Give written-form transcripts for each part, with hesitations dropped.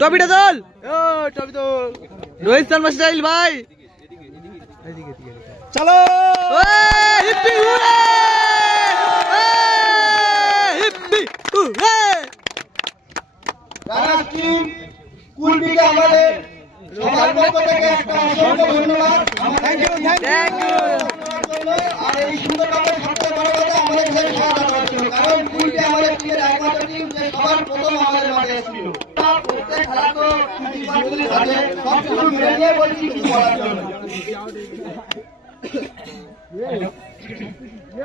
টপিটা দল রোহিত শর্মা স্টাইল ভাই চলো আমাদের সবার পক্ষ থেকে একটা অসংখ্য ধন্যবাদ। আর এই সুন্দর সবচেয়ে বড় কথা আমাদের সাথে সহযোগিতা করছিল, কারণ কুলটি আমাদের টিমের একমাত্র টিম যে সবার প্রথম আমাদের মাঠে এসেছিল। প্রত্যেক খেলা তো সবকিছু মেনে নিয়ে বলছি কিছু বলার জন্য।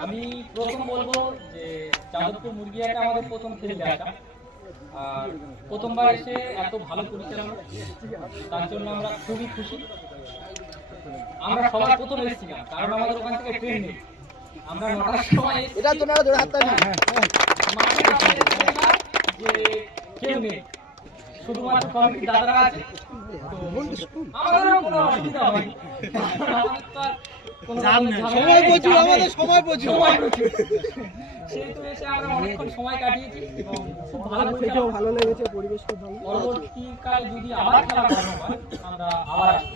আমি প্রথম বলবো যে যাদবপুর মুরগিয়াটা আমাদের প্রথম খেলতে আসা, আর প্রথমবার এসে এত ভালো পরিচালনা, তার জন্য আমরা খুবই খুশি। আমরা সবার প্রথম এসেছিলাম, কারণ আমাদের ওখান থেকে ট্রেন নেই। আমরা 9টার সময় যে কেউ নেই, শুধুমাত্র কমিটির দাদারা আছে। আমাদের কোনো অসুবিধা হয়নি, সময় প্রচুর সেহেতু এসে আমরা অনেকক্ষণ সময় কাটিয়েছি এবং খুব ভালো লেগেছে, পরিবেশ খুব ভালো। পরবর্তীকালে যদি আবার খেলা করানো হয় আমরা আবার আসবো।